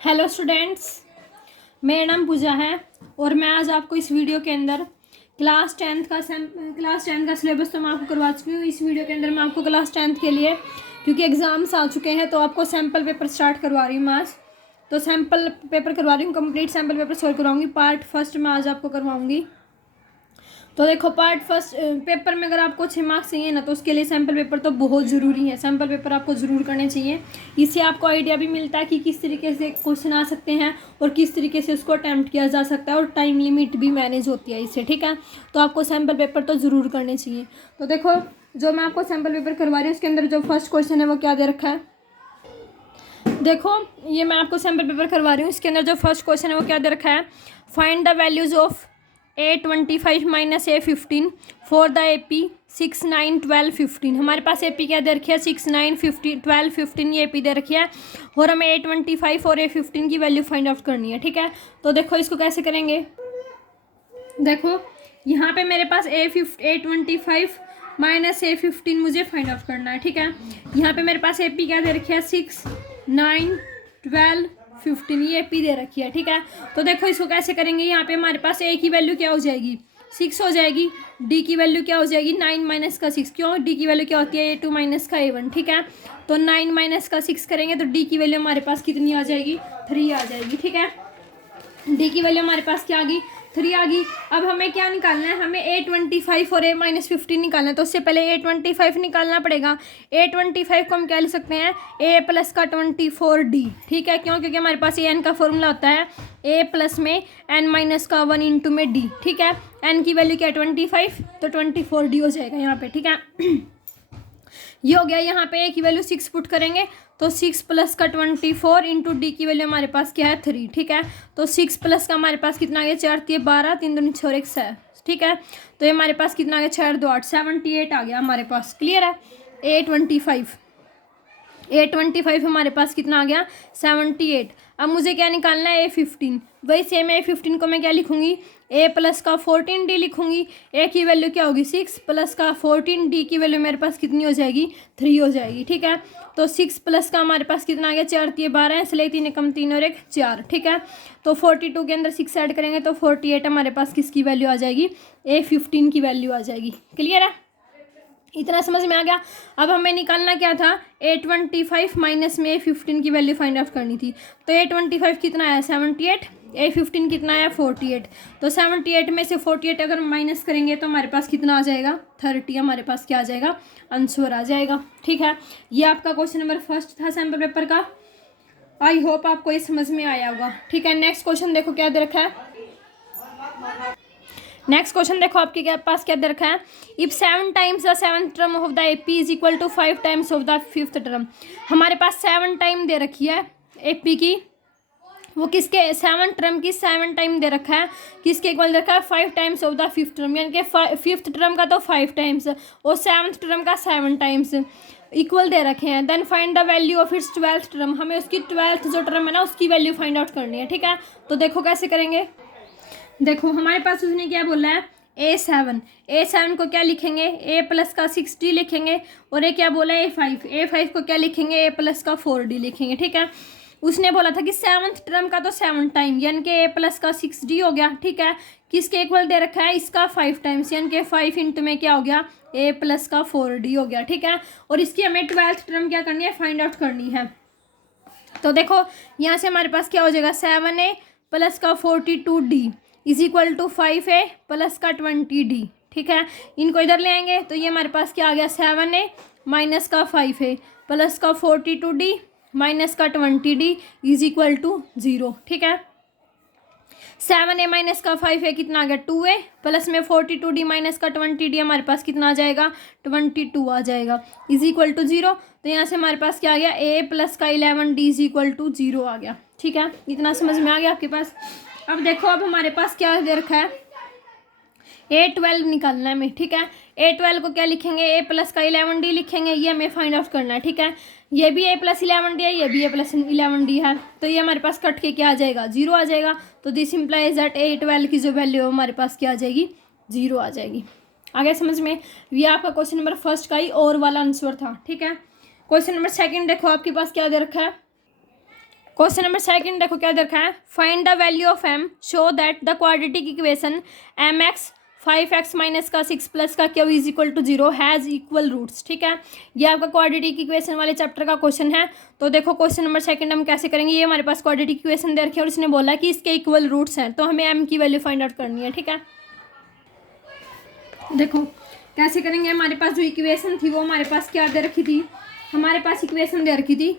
Hello students, मेरा नाम पूजा है और मैं आज आपको इस वीडियो के अंदर क्लास टेंथ का सिलेबस तो मैं आपको करवा चुकी हूँ। इस वीडियो के अंदर मैं आपको क्लास टेंथ के लिए, क्योंकि एग्ज़ाम्स आ चुके हैं, तो आपको सैम्पल पेपर स्टार्ट करवा रही हूँ आज। तो सैम्पल पेपर करवा रही हूँ, कंप्लीट सैम्पल पेपर सॉल्व करवाऊँगी। पार्ट फर्स्ट में आज आपको करवाऊँगी। तो देखो, पार्ट फर्स्ट पेपर में अगर आपको 6 मार्क्स चाहिए ना, तो उसके लिए सैम्पल पेपर तो बहुत ज़रूरी है। सैम्पल पेपर आपको ज़रूर करने चाहिए। इससे आपको आइडिया भी मिलता है कि किस तरीके से क्वेश्चन आ सकते हैं और किस तरीके से उसको अटैम्प्ट किया जा सकता है, और टाइम लिमिट भी मैनेज होती है इससे। ठीक है, तो आपको सैम्पल पेपर तो ज़रूर करने चाहिए। तो देखो, जो मैं आपको सैम्पल पेपर करवा रही हूँ, उसके अंदर जो फर्स्ट क्वेश्चन है वो क्या दे रखा है। देखो, ये मैं आपको सैम्पल पेपर करवा रही हूँ, इसके अंदर जो फर्स्ट क्वेश्चन है वो क्या दे रखा है। Find the values of A25 minus A15 for the AP 6, 9, 12, 15। हमारे पास AP क्या दे रखी है, 6, 9, 15, 12, 15 ये AP दे रखी है, और हमें A25 और A15 की वैल्यू फाइंड आउट करनी है। ठीक है, तो देखो इसको कैसे करेंगे। देखो, यहाँ पे मेरे पास A25 माइनस A15 मुझे फाइंड आउट करना है। ठीक है, यहाँ पे मेरे पास AP क्या दे रखी है, 6, 9, 12, 15 ये AP दे रखी है। ठीक है, तो देखो इसको कैसे करेंगे। यहाँ पे हमारे पास A की वैल्यू क्या हो जाएगी, 6 हो जाएगी। D की वैल्यू क्या हो जाएगी, 9 माइनस का 6। क्यों, D की वैल्यू क्या होती है, A2 माइनस का A1। ठीक है, तो 9 माइनस का 6 करेंगे तो D की वैल्यू हमारे पास कितनी आ जाएगी, 3 आ जाएगी। ठीक है, D की वैल्यू हमारे पास क्या आ गई, 3 आ गई। अब हमें क्या निकालना है, हमें A25 और A-15 निकालना है। तो उससे पहले A25 निकालना पड़ेगा। A25 को हम क्या लिख सकते हैं, A प्लस का 24D। ठीक है, क्यों, क्योंकि हमारे पास एन का फॉर्मूला होता है A प्लस में n माइनस का 1 इंटू में D। ठीक है, n की वैल्यू क्या है, 25, तो 24D हो जाएगा यहाँ पे। ठीक है, ये हो गया। यहाँ पे A की वैल्यू 6 पुट करेंगे तो 6 प्लस का 24 इंटू D की वैल्यू हमारे पास क्या है, 3। ठीक है, तो 6 प्लस का हमारे पास कितना आ गया, 4 3 12, 3 2 6 और 1 6। ठीक है, तो ये हमारे पास कितना आ गया, 6 2 8, 78 आ गया हमारे पास। क्लियर है। A25 हमारे पास कितना आ गया, 78। अब मुझे क्या निकालना है, A15। वही सेम A15 को मैं क्या लिखूंगी, A प्लस का 14D लिखूंगी। A की वैल्यू क्या होगी, 6 प्लस का 14D की वैल्यू मेरे पास कितनी हो जाएगी, 3 हो जाएगी। ठीक है, तो 6 प्लस का हमारे पास कितना आ गया, 4 3 12, इसलिए 3 कम 3 और 1 4। ठीक है, तो 42 के अंदर 6 ऐड करेंगे तो 48 हमारे पास किसकी वैल्यू आ जाएगी, A15 की वैल्यू आ जाएगी। क्लियर है, इतना समझ में आ गया। अब हमें निकालना क्या था, A25 माइनस में A15 की वैल्यू फाइंड आउट करनी थी। तो A25 कितना आया, 78, A15 कितना आया, 48। तो 78 में से 48 अगर माइनस करेंगे तो हमारे पास कितना आ जाएगा, 30 हमारे पास क्या आ जाएगा, आंसर आ जाएगा। ठीक है, ये आपका क्वेश्चन नंबर फर्स्ट था सैम्पल पेपर का। आई होप आपको ये समझ में आया होगा। ठीक है, नेक्स्ट क्वेश्चन देखो क्या दे रखा है। नेक्स्ट क्वेश्चन देखो, आपके पास क्या दे रखा है। If 7 times the 7th term of the AP is equal to 5 times of the 5th term. हमारे पास 7 टाइम दे रखी है AP की, वो किसके, 7 टर्म की 7 टाइम दे रखा है, किसके इक्वल दे रखा है, 5 times of the 5th term. यानी कि 5th टर्म का तो 5 टाइम्स और 7th टर्म का 7 टाइम्स इक्वल दे रखे हैं। Then find the value of its 12th term. हमें उसकी 12th जो टर्म है ना, उसकी वैल्यू फाइंड आउट करनी है। ठीक है, तो देखो कैसे करेंगे। देखो, हमारे पास उसने क्या बोला है, A7 को क्या लिखेंगे, A प्लस का 6D लिखेंगे, और ये क्या बोला है, A5 को क्या लिखेंगे, A प्लस का 4D लिखेंगे। ठीक है, उसने बोला था कि 7th टर्म का तो 7 टाइम, यानी कि A प्लस का 6D हो गया। ठीक है, किसके इक्वल दे रखा है, इसका 5 टाइम्स, यानी कि 5 इंटू में क्या हो गया, A प्लस का 4D हो गया। ठीक है, और इसकी हमें 12th टर्म क्या करनी है, फाइंड आउट करनी है। तो देखो, यहाँ से हमारे पास क्या हो जाएगा, 7A प्लस का 42D is equal to 5A plus का 20D। ठीक है, इनको इधर ले आएंगे तो ये हमारे पास क्या आ गया, 7A माइनस का 5A प्लस का 42D माइनस का 20D इज इक्वल टू 0। ठीक है, 7A माइनस का 5A कितना आ गया, 2A प्लस में 42D माइनस का 20D हमारे पास कितना आ जाएगा, 22 आ जाएगा, इज इक्वल टू 0। तो यहाँ से हमारे पास क्या आ गया, A प्लस का 11D इज इक्वल टू 0 आ गया। ठीक है, इतना समझ में आ गया आपके पास। अब देखो, अब हमारे पास क्या दे रखा है, A12 निकालना है हमें। ठीक है, A12 को क्या लिखेंगे, A प्लस का 11D लिखेंगे, ये हमें फाइंड आउट करना है। ठीक है, ये भी A प्लस 11D है, ये भी A प्लस 11D है, तो ये हमारे पास कट के क्या आ जाएगा, 0 आ जाएगा। तो दिस इम्प्लाइज दैट A12 की जो वैल्यू है हमारे पास क्या आ जाएगी, 0 आ जाएगी। आगे समझ में, ये आपका क्वेश्चन नंबर फर्स्ट का ही और वाला आंसर था। ठीक है, क्वेश्चन नंबर सेकंड देखो, आपके पास क्या दे रखा है। क्वेश्चन नंबर सेकंड देखो क्या दे रखा है, find the value of m, show that the quadratic equation mx 5x minus का 6 प्लस का क्यू is equal to 0 has equal roots. ठीक है, ये आपका क्वाड्रेटिक इक्वेशन वाले चैप्टर का क्वेश्चन है। तो देखो क्वेश्चन नंबर सेकंड हम कैसे करेंगे, ये हमारे पास क्वाड्रेटिक इक्वेशन दे रखी है और इसने बोला कि इसके इक्वल रूट्स हैं, तो हमें m की वैल्यू फाइंड आउट करनी है। ठीक है, देखो कैसे करेंगे, हमारे पास जो इक्वेशन थी वो हमारे पास क्या दे रखी थी, हमारे पास इक्वेशन दे रखी थी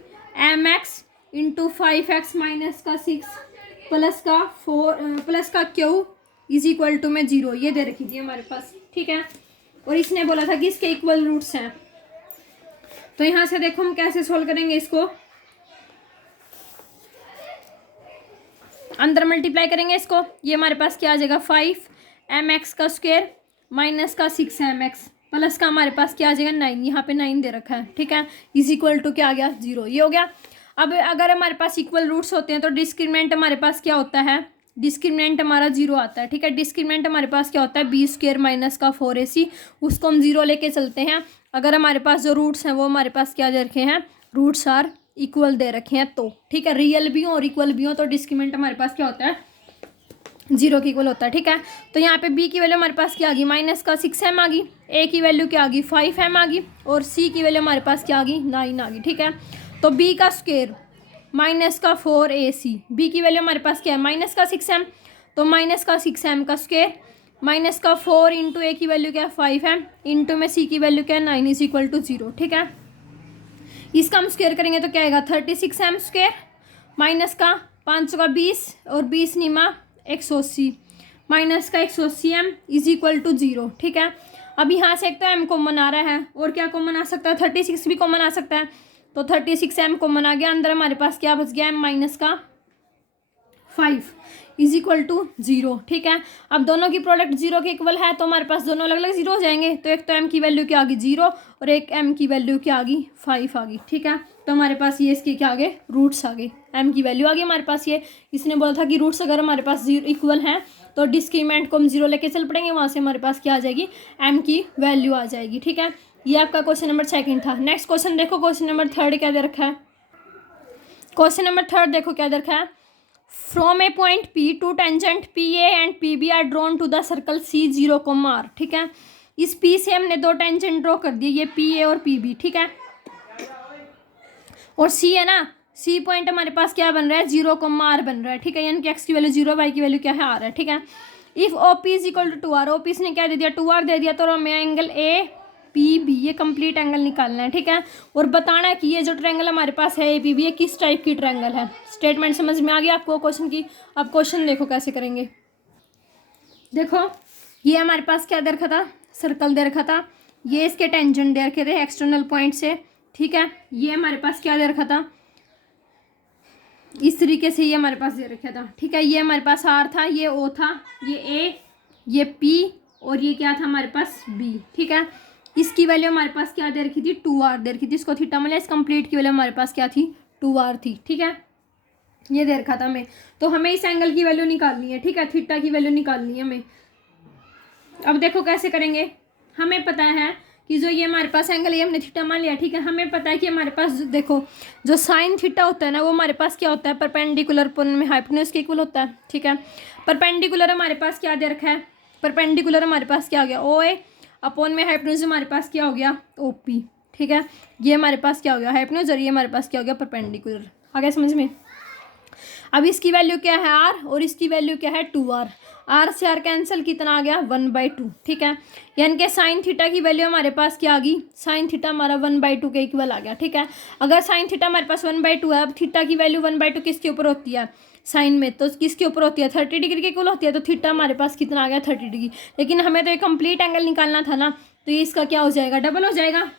mx इंटू 5x माइनस का 6 प्लस का 4 प्लस का क्यू इज इक्वल टू में 0, ये दे रखी थी हमारे पास। ठीक है, और इसने बोला था कि इसके इक्वल रूट्स हैं। तो यहाँ से देखो हम कैसे सोल्व करेंगे इसको, अंदर मल्टीप्लाई करेंगे इसको, ये हमारे पास क्या आ जाएगा 5mx का स्क्वायर माइनस का 6mx प्लस का हमारे पास क्या आ जाएगा 9, यहाँ पे 9 दे रखा है। ठीक है, इज इक्वल टू क्या आ गया 0, ये हो गया। अब अगर हमारे पास इक्वल रूट्स होते हैं तो डिस्क्रिमिनेंट हमारे पास क्या होता है, डिस्क्रिमिनेंट हमारा 0 आता है। ठीक है, डिस्क्रिमिनेंट हमारे पास क्या होता है बी स्क्वायर माइनस का 4ac, उसको हम 0 लेके चलते हैं। अगर हमारे पास जो रूट्स हैं वो हमारे पास क्या दे रखे हैं, रूट्स आर इक्वल दे रखे हैं। तो ठीक है, रियल भी हो और इक्वल भी हो तो डिस्क्रिमिनेंट हमारे पास क्या होता है 0 के इक्वल होता है। ठीक है, तो यहाँ पे b की वैल्यू हमारे पास क्या आ गई माइनस का 6m आ गई, a की वैल्यू क्या आ गई 5m आ गई और c की वैल्यू हमारे पास क्या आ गई 9 आ गई। ठीक है, तो b का स्क्वायर माइनस का 4ac, b की वैल्यू हमारे पास क्या है माइनस का 6m, तो माइनस का 6m का स्क्वायर माइनस का 4 इंटू a की वैल्यू क्या है 5m इंटू में c की वैल्यू क्या है 9 इज इक्वल टू 0। ठीक है, इसका हम स्क्वायर करेंगे तो क्या आएगा 36m स्क्वायर माइनस का 5 का 20 और 20 निमा 180 माइनस का 180m इज इक्वल टू 0। ठीक है, अब यहाँ से एक तो m कॉमन आ रहा है और क्या कॉमन आ सकता है 36 भी कॉमन आ सकता है, तो 36m कॉमन आ गया, अंदर हमारे पास क्या बच गया m माइनस का 5 इज इक्वल टू 0। ठीक है, अब दोनों की प्रोडक्ट 0 के इक्वल है तो हमारे पास दोनों अलग अलग 0 हो जाएंगे, तो एक तो m की वैल्यू क्या आ गई 0 और एक m की वैल्यू क्या आ गई 5 आ गई। ठीक है, तो हमारे पास ये इसके क्या आ गए रूट्स आ गए, m की वैल्यू आ गई हमारे पास। ये इसने बोला था कि रूट्स अगर हमारे पास 0 इक्वल हैं तो डिस्क्रिमिनेंट को हम 0 लेके चल पड़ेंगे, वहाँ से हमारे पास क्या आ जाएगी m की वैल्यू आ जाएगी। ठीक है, ये आपका क्वेश्चन नंबर सेकंड था। नेक्स्ट क्वेश्चन देखो, क्वेश्चन नंबर थर्ड क्या दे रखा है, क्वेश्चन नंबर थर्ड देखो क्या दे रखा है, from a point P to tangent PA and PB are drawn to the circle C0, R। ठीक है, इस P से हमने दो टेंजेंट ड्रॉ कर दिए, ये PA और PB। ठीक है, और C है ना, C पॉइंट हमारे पास क्या बन रहा है 0, R बन रहा है। ठीक है, यानी कि x की वैल्यू 0, y की वैल्यू क्या है R है। ठीक है, if OP is equal to 2R, OP ने क्या दे दिया 2R दे दिया, तो हमें एंगल APB ये कंप्लीट एंगल निकालना है। ठीक है, और बताना है कि ये जो ट्रायंगल हमारे पास है APB ये किस टाइप की ट्रायंगल है। स्टेटमेंट समझ में आ गया आपको क्वेश्चन की। अब क्वेश्चन देखो कैसे करेंगे, देखो ये हमारे पास क्या दे रखा था सर्कल दे रखा था, ये इसके टेंजेंट दे रखे थे एक्सटर्नल पॉइंट से। ठीक है, ये हमारे पास क्या दे रखा था इस तरीके से, ये हमारे पास दे रखा था। ठीक है, ये हमारे पास R था, ये O था, ये A, ये P और ये क्या था हमारे पास B। ठीक है, इसकी वैल्यू हमारे पास क्या दे रखी थी 2R दे रखी थी, इसको थीटा मिला, इस कंप्लीट की वैल्यू हमारे पास क्या थी 2R थी। ठीक है, ये दे रखा था हमें, तो हमें इस एंगल की वैल्यू निकालनी है। ठीक है, थीटा की वैल्यू निकालनी है हमें। अब देखो कैसे करेंगे, हमें पता है कि जो ये हमारे पास एंगल ये हमने थीटा मान लिया। ठीक है, हमें पता है कि हमारे पास देखो जो साइन थीटा होता है ना वो हमारे पास क्या होता है परपेंडिकुलर में हाइपोटेन्यूज के इक्वल होता है। ठीक है, परपेंडिकुलर हमारे पास क्या दे रखा है, परपेंडिकुलर हमारे पास क्या हो गया OA अपॉन में हाइपोटेन्यूज हमारे पास क्या हो गया OP। ठीक है, ये हमारे पास क्या हो गया हाइपोटेन्यूज और ये हमारे पास क्या हो गया परपेंडिकुलर। आ गया समझ में। अब इसकी वैल्यू क्या है R और इसकी वैल्यू क्या है 2R, R से R कैंसिल कितना आ गया 1/2। ठीक है, यानी कि साइन थीटा की वैल्यू हमारे पास क्या आ गई, साइन थीटा हमारा 1/2 के इक्वल आ गया। ठीक है, अगर साइन थीटा हमारे पास 1/2 है, अब थीटा की वैल्यू 1/2 किसके ऊपर होती है साइन में, तो किसके ऊपर होती है 30 डिग्री के इक्वल होती है, तो थीटा हमारे पास कितना आ गया 30 डिग्री। लेकिन हमें तो एक कंप्लीट एंगल निकालना था ना, तो ये इसका क्या हो जाएगा डबल हो जाएगा।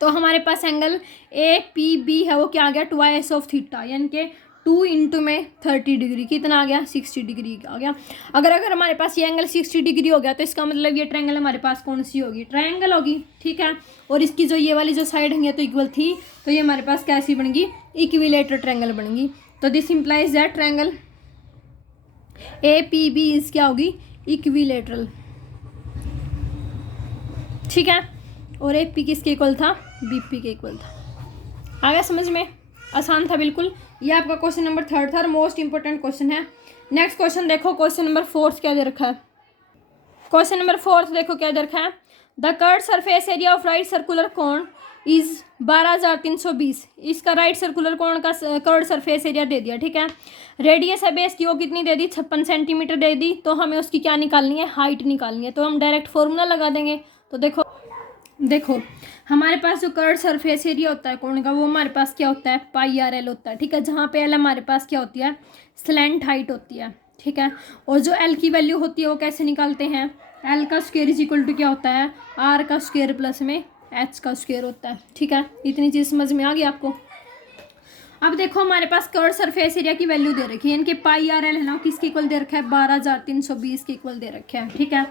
तो हमारे पास एंगल APB है वो क्या आ गया 2s ऑफ थीटा, यानी कि 2 इंटू में 30 डिग्री कितना आ गया 60 डिग्री आ गया। अगर हमारे पास ये एंगल 60 डिग्री हो गया तो इसका मतलब ये ट्रायंगल हमारे पास कौन सी होगी ट्रायंगल होगी। ठीक है, और इसकी जो ये वाली जो साइड है तो इक्वल थी, तो ये हमारे पास कैसी बनेगी इक्विलेटरल ट्रायंगल बनेगी। तो this implies that triangle APB is क्या होगी इक्विलेटरल। ठीक है, और AP किसके इक्वल था BP के इक्वल था। आ गया समझ में, आसान था बिल्कुल। ये आपका क्वेश्चन नंबर 3 था और मोस्ट इंपॉर्टेंट क्वेश्चन है। नेक्स्ट क्वेश्चन देखो, क्वेश्चन नंबर 4 क्या दे रखा है। क्वेश्चन नंबर 4 देखो क्या दे रखा है। The curve surface area of right circular cone is 12,320। इसका राइट सर्कुलर कोन का कर्व सरफेस एरिया दे दिया, ठीक है। रेडियस है बेस की, वो कितनी दे दी, 56 सेंटीमीटर दे दी। तो हमें उसकी क्या निकालनी है, हाइट निकालनी है। तो हम डायरेक्ट फॉर्मूला लगा देंगे। तो देखो हमारे पास जो कर्व सरफेस एरिया होता है कोण का, वो हमारे पास क्या होता है, पाई आर एल होता है, ठीक है। जहाँ पे एल हमारे पास क्या होती है, स्लैंट हाइट होती है, ठीक है। और जो एल की वैल्यू होती है वो कैसे निकालते हैं, एल का स्क्वायर इज इक्वल टू क्या होता है, आर का स्क्वायर प्लस में एच का स्क्वायर होता है, ठीक है। इतनी चीज़ समझ में आ गई आपको। अब देखो हमारे पास कर्व सरफेस एरिया की वैल्यू दे रखी है, इनके पाई आर एल है ना, किसके इक्वल दे रखा है, 12,320 के इक्वल दे रखे हैं, ठीक है।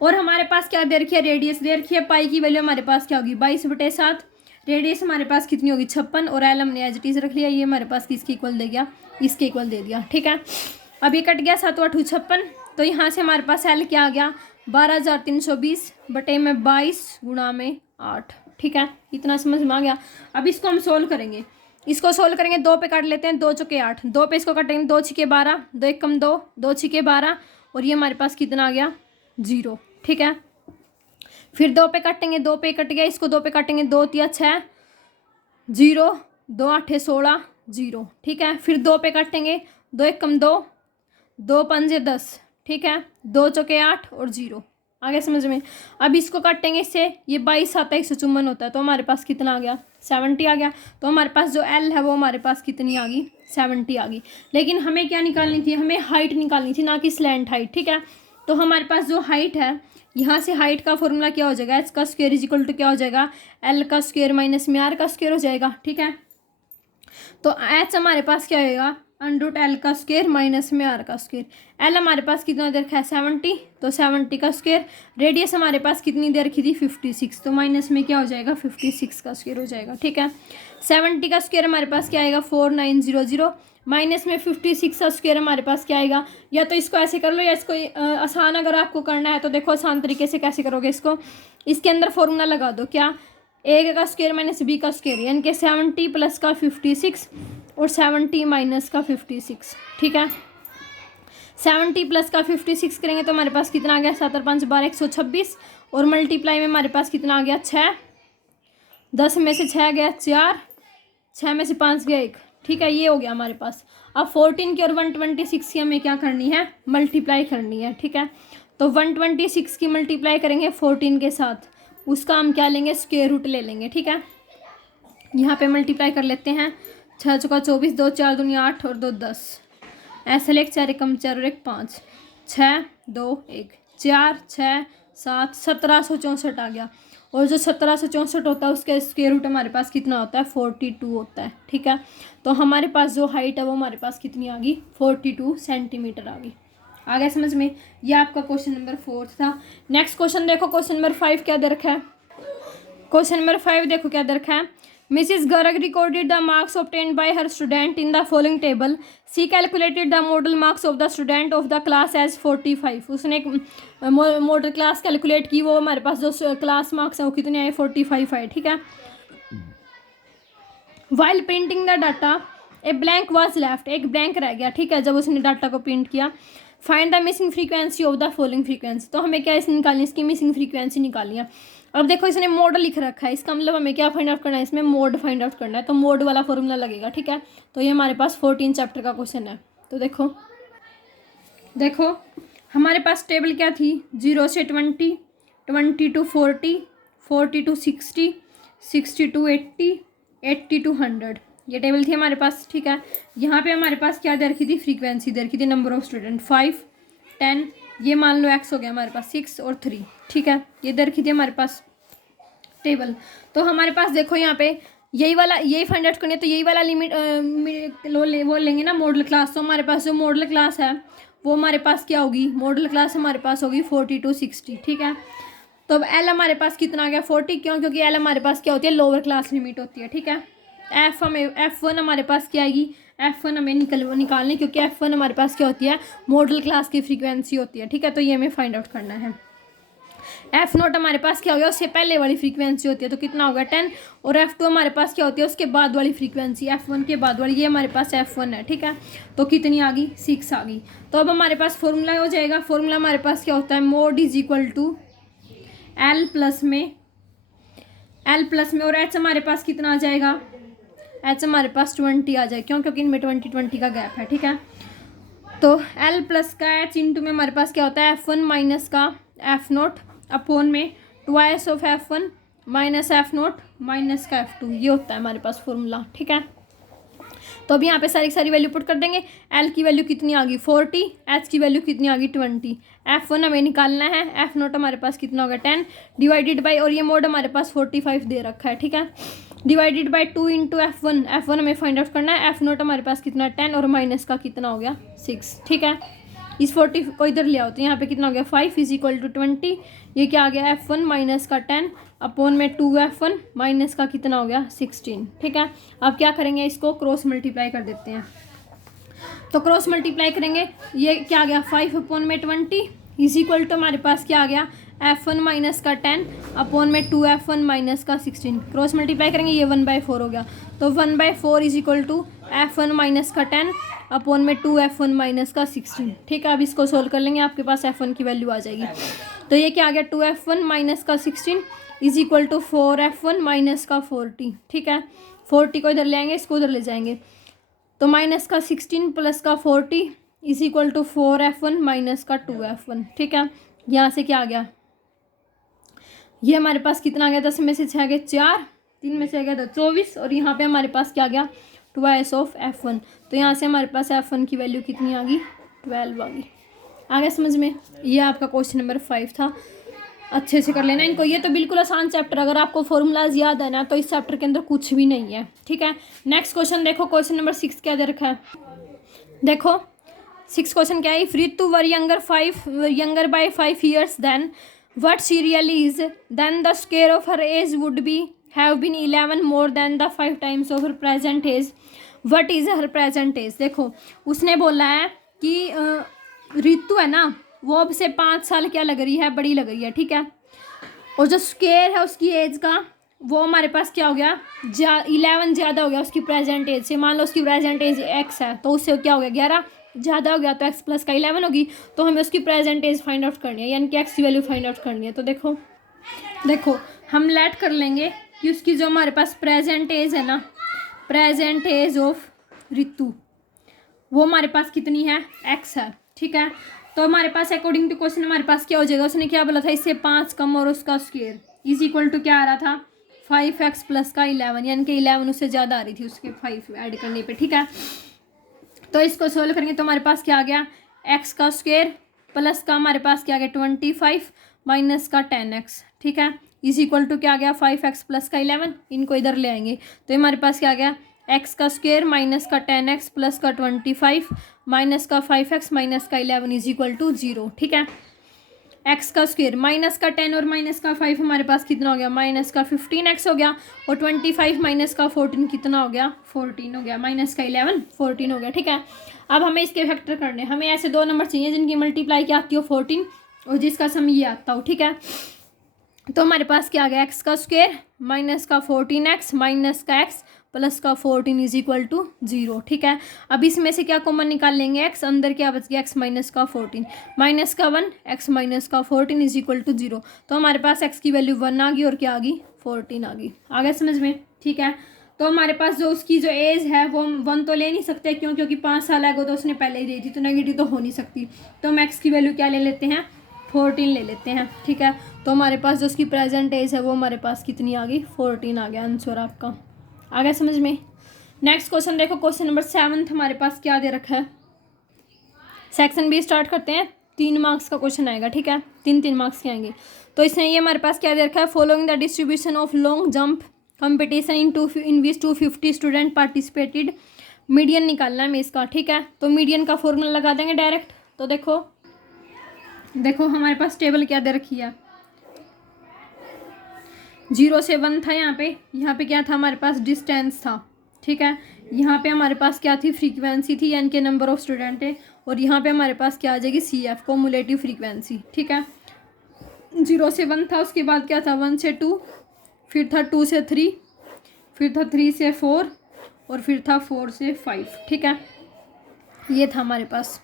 और हमारे पास क्या दे रखी है, रेडियस दे रखी है। पाई की वैल्यू हमारे पास क्या होगी, 22/7। रेडियस हमारे पास कितनी होगी, 56। और एल हमने एज इट इज रख लिया, ये हमारे पास किसके इक्वल दे गया, इसके इक्वल दे दिया, ठीक है। अब ये कट गया 7 8 56। तो यहाँ से हमारे पास एल क्या आ गया, 12,320 बटे में 22 गुणा में 8, ठीक है। इतना समझ में आ गया। अब इसको हम सोल्व करेंगे। इसको सोल्व करेंगे, 2 पे काट लेते हैं, 2 चौके 8, 2 पे इसको काटेंगे, 2 छिके 12, 2 1 कम 2, 2 छिके 12। और ये हमारे पास कितना आ गया, 0, ठीक है। फिर 2 पे काटेंगे, 2 पे कट गया, इसको 2 पे काटेंगे, 2 तिया 6, 0, 2 8 16, 0, ठीक है। फिर 2 पे काटेंगे, 2 1 कम 2, 2 5 10, ठीक है। 2 चौके 8 और 0, आगे समझ में। अब इसको काटेंगे इससे, ये 22 7 154 होता है। तो हमारे पास कितना आ गया, 70 आ गया। तो हमारे पास जो एल है वो हमारे पास कितनी आ गई, 70 आ गई। लेकिन हमें क्या निकालनी थी, हमें हाइट निकालनी थी, ना कि स्लैंट हाइट, ठीक है। तो हमारे पास जो हाइट है, यहाँ से हाइट का फॉर्मूला क्या हो जाएगा, एच का स्क्वायर इज इक्वल टू क्या हो जाएगा, एल का स्क्वायर माइनस में आर का स्क्वायर हो जाएगा, ठीक है। तो एच हमारे पास क्या होगा, अंडरूट एल का स्क्वायर माइनस में आर का स्क्वायर। एल हमारे पास कितना दे रखा है, 70। तो 70 का स्क्वायर, रेडियस हमारे पास कितनी दे रखी थी, 56। तो माइनस में क्या हो जाएगा, 56 का स्क्वायर हो जाएगा, ठीक है। 70 का स्क्वायर हमारे पास क्या आएगा, 4900, माइनस में 56 का स्क्वायर हमारे पास क्या आएगा। या तो इसको ऐसे कर लो, या इसको आसान अगर आपको करना है तो देखो आसान तरीके से कैसे करोगे इसको। इसके अंदर फॉर्मूला लगा दो, क्या, ए का स्क्वायर माइनस बी का स्क्वायर, यानी कि 70 प्लस का 56 और 70 माइनस का 56, ठीक है। 70 प्लस का 56 करेंगे तो हमारे पास कितना आ गया, 7 और 5 12 126। और मल्टीप्लाई में हमारे पास कितना आ गया, 6, 10 में से 6 गया 4, 6 में से 5 गया 1, ठीक है। ये हो गया हमारे पास। अब 14 की और 126 की हमें क्या करनी है, मल्टीप्लाई करनी है, ठीक है। तो 126 की मल्टीप्लाई करेंगे 14 के साथ, उसका हम क्या लेंगे, स्क्वायर रूट ले लेंगे, ठीक है। यहाँ पे मल्टीप्लाई कर लेते हैं, 6 चौका 24, 2 4 दूनी 8 और 2 10, ऐसे लेके 4 1 4 और 1 5, 6 2 1 4 6 7 1764 आ गया। और जो 1764 होता है उसका स्क्वायर रूट हमारे पास कितना होता है, 42 होता है, ठीक है। तो हमारे पास जो हाइट है वो हमारे पास कितनी आ गई, 42 सेंटीमीटर आ गई। आ गया समझ में। ये आपका क्वेश्चन नंबर 4 था। नेक्स्ट क्वेश्चन देखो, क्वेश्चन नंबर 5 क्या दे रखा है। क्वेश्चन नंबर 5 देखो क्या दे रखा है। Mrs Garg recorded the marks obtained by her student in the following table. She calculated the model marks of the student of the class as 45। उसने एक मॉडल क्लास कैलकुलेट की, वो हमारे पास जो क्लास मार्क्स है वो कितने आए, 45 आए, ठीक है। While printing the data a blank was left, एक ब्लैंक रह गया, ठीक है, जब उसने डाटा को प्रिंट किया। Find the missing frequency of the following frequency. तो हमें क्या इसकी निकालनी है, इसकी मिसिंग फ्रीक्वेंसी निकालनी है। अब देखो इसने मोड लिख रखा है, इसका मतलब हमें क्या फाइंड आउट करना है, इसमें मोड फाइंड आउट करना है। तो मोड वाला फॉर्मूला लगेगा, ठीक है। तो ये हमारे पास 14 चैप्टर का क्वेश्चन है। तो देखो हमारे पास टेबल क्या थी, 0 से 20, 20 to 40, 40 to 60, 60 to 80, 80 to 100, ये टेबल थी हमारे पास, ठीक है। यहाँ पे हमारे पास क्या दे रखी थी, फ्रीक्वेंसी दे रखी थी, नंबर ऑफ स्टूडेंट 5 10, ये मान लो x हो गया हमारे पास 6 और 3, ठीक है। ये दे रखी थी हमारे पास टेबल। तो हमारे पास देखो यहाँ पे यही फाइंड आउट करनी है। तो यही वाला लिमिट वो लेंगे ना मॉडल क्लास। तो हमारे पास जो मॉडल क्लास है वो हमारे पास क्या होगी, मॉडल क्लास हमारे पास होगी 40 to 60, ठीक है। तो अब एल हमारे पास कितना आ गया, 40, क्यों, क्योंकि एल हमारे पास क्या होती है, लोअर क्लास लिमिट होती है, ठीक है। F1 हमारे पास क्या आएगी, F1 हमें निकालनी, क्योंकि F1 हमारे पास क्या होती है, मॉडल क्लास की फ्रीक्वेंसी होती है, ठीक है। तो ये हमें फाइंड आउट करना है। एफ नॉट हमारे पास क्या हो गया, उससे पहले वाली फ्रीक्वेंसी होती है तो कितना होगा 10, और F2 हमारे पास क्या होती है, उसके बाद वाली फ्रीक्वेंसी, F1 के बाद वाली, ये हमारे पास F1 है, ठीक है। तो कितनी आ गई, 6 आ गई। तो अब हमारे पास फॉर्मूला हो जाएगा, फॉर्मूला हमारे पास क्या होता है, mode is equal to L plus में और H हमारे पास कितना आ जाएगा, H हमारे पास 20 आ जाए, क्यों, क्योंकि इनमें 20 का गैप है, ठीक है। तो L प्लस का H इंटू में हमारे पास क्या होता है, F1 माइनस का F नोट अपॉन में twice of F1 minus F note minus का F2, ये होता है हमारे पास फॉर्मूला, ठीक है। तो अभी यहाँ पे सारी वैल्यू पुट कर देंगे। L की वैल्यू कितनी आ गई 40, H की वैल्यू कितनी आ गई 20, F1 हमें निकालना है, F नोट हमारे पास कितना होगा 10 डिवाइडेड बाई, और ये मोड हमारे पास 45 दे रखा है, ठीक है, डिवाइडेड बाई 2 इंटू F1 हमें फाइंड आउट करना है, F नोट हमारे पास कितना 10 और माइनस का कितना हो गया 6, ठीक है। इस 40 को इधर ले आओ तो यहाँ पे कितना हो गया 5 इज इक्वल टू 20, ये क्या आ गया F1 माइनस का 10 अपॉन में 2F1 माइनस का कितना हो गया 16, ठीक है। अब क्या करेंगे, इसको क्रॉस मल्टीप्लाई कर देते हैं। तो क्रॉस मल्टीप्लाई करेंगे, ये क्या आ गया 5 अपॉन में 20 इज इक्वल टू हमारे पास क्या आ गया F1 माइनस का 10 अपॉन में 2F1 माइनस का 16, क्रॉस मल्टीप्लाई करेंगे, ये 1/4 हो गया। तो 1/4 is equal to F1 minus का 10 अपॉन में 2F1 माइनस का 16, ठीक है। अब इसको सोल्व कर लेंगे, आपके पास F1 की वैल्यू आ जाएगी। तो ये क्या आ गया 2F1 माइनस का 16 is equal to 4F1 minus का 40, ठीक है। 40 को इधर ले आएंगे, इसको उधर ले जाएंगे, तो माइनस का 16 प्लस का 40 is equal to 4F1 minus का 2F1, ठीक है। यहाँ से क्या आ गया, ये हमारे पास कितना आ गया, 10 में से 6 गए 4, 3 में से आ गया तो 24, और यहाँ पे हमारे पास क्या आ गया ट्वाइस ऑफ F1, तो यहाँ से हमारे पास F1 की वैल्यू कितनी आ गई 12 आ गई। आ गया समझ में, ये आपका क्वेश्चन नंबर 5 था, अच्छे से कर लेना इनको। ये तो बिल्कुल आसान चैप्टर, अगर आपको फॉर्मूलाज याद है ना तो इस चैप्टर के अंदर कुछ भी नहीं है, ठीक है। नेक्स्ट क्वेश्चन देखो, क्वेश्चन नंबर 6 क्या दे रखा है, देखो 6 क्वेश्चन क्या है, if Ritu were younger by 5 years देन what she really is, then the square of her age would be have been 11 more than the 5 times of her present age, what is her present age। देखो उसने बोला है कि रितु है ना, वो अब से 5 साल क्या लग रही है, बड़ी लग रही है, ठीक है। और जो स्क्वायर है उसकी एज का, वो हमारे पास क्या हो गया 11 ज़्यादा हो गया उसकी प्रेजेंट एज से। मान लो उसकी प्रेजेंट एज x है, तो उससे क्या हो गया 11 ज़्यादा हो गया, तो x प्लस का 11 होगी। तो हमें उसकी प्रेजेंट एज फाइंड आउट करनी है, यानी कि x की वैल्यू फाइंड आउट करनी है। तो देखो हम लेट कर लेंगे कि उसकी जो हमारे पास प्रेजेंट एज है ना, प्रेजेंट एज ऑफ रितु, वो हमारे पास कितनी है x है, ठीक है। तो हमारे पास अकॉर्डिंग टू क्वेश्चन हमारे पास क्या हो जाएगा, उसने क्या बोला था, इससे 5 कम और उसका स्क्वायर इज इक्वल टू क्या आ रहा था 5x प्लस का 11, यानी कि 11 उससे ज़्यादा आ रही थी उसके 5 ऐड करने पे, ठीक है। तो इसको सोल्व करेंगे तो हमारे पास क्या आ गया x का स्क्वायर प्लस का हमारे पास क्या आ गया 25 माइनस का 10x, ठीक है, इज इक्वल टू क्या आ गया 5x प्लस का 11, इनको इधर ले आएंगे तो हमारे पास क्या आ गया x का स्क्वायर माइनस का 10x प्लस का 25 माइनस का 5x माइनस का 11 इज इक्वल टू 0, ठीक है। x का स्क्वायर माइनस का 10 और माइनस का 5 हमारे पास कितना हो गया माइनस का 15x हो गया, और 25 माइनस का 14 कितना हो गया 14 हो गया, माइनस का 11 14 हो गया, ठीक है। अब हमें इसके फैक्टर करने, हमें ऐसे 2 नंबर चाहिए जिनकी मल्टीप्लाई क्या आती हो 14 और जिसका सम ये आता हो, ठीक है। तो हमारे पास क्या आ गया x का स्क्वायर माइनस का 14x माइनस का x प्लस का 14 इज इक्वल टू 0, ठीक है। अब इसमें से क्या कॉमन निकाल लेंगे x, अंदर क्या बच गया x माइनस का 14 माइनस का 1 x माइनस का 14 इज इक्वल टू 0। तो हमारे पास x की वैल्यू 1 आ गई और क्या आ गई 14 आ गई। आ गया समझ में, ठीक है। तो हमारे पास जो उसकी जो एज है वो 1 तो ले नहीं सकते, क्यों, क्योंकि 5 साल आएगा तो उसने पहले ही दे दी, तो नेगेटिव तो हो नहीं सकती। तो हम x की वैल्यू क्या ले लेते हैं 14 ले लेते हैं, ठीक है। तो हमारे पास जो उसकी प्रेजेंट एज है वो हमारे पास कितनी आ गई 14 आ गया आंसर आपका। आ गया समझ में। नेक्स्ट क्वेश्चन देखो, क्वेश्चन नंबर 7 हमारे पास क्या दे रखा है, सेक्शन बी स्टार्ट करते हैं। 3 मार्क्स का क्वेश्चन आएगा, ठीक है, 3 मार्क्स के आएंगे। तो इसमें ये हमारे पास क्या दे रखा है, following the distribution of long jump competition in which 250 student participated, median निकालना है हमें इसका, ठीक है। तो मीडियन का फॉर्मूला लगा देंगे डायरेक्ट। तो देखो हमारे पास टेबल क्या दे रखी है, 0 से 1 था यहाँ पे क्या था हमारे पास डिस्टेंस था, ठीक है। यहाँ पे हमारे पास क्या थी फ्रीक्वेंसी थी, यानी कि नंबर ऑफ स्टूडेंट है, और यहाँ पे हमारे पास क्या आ जाएगी CF कॉमुलेटिव फ्रीक्वेंसी, ठीक है। 0 से 1 था, उसके बाद क्या था 1 से 2, फिर था 2 से 3, फिर था 3 से 4 और फिर था 4 से 5। ठीक है, ये था हमारे पास।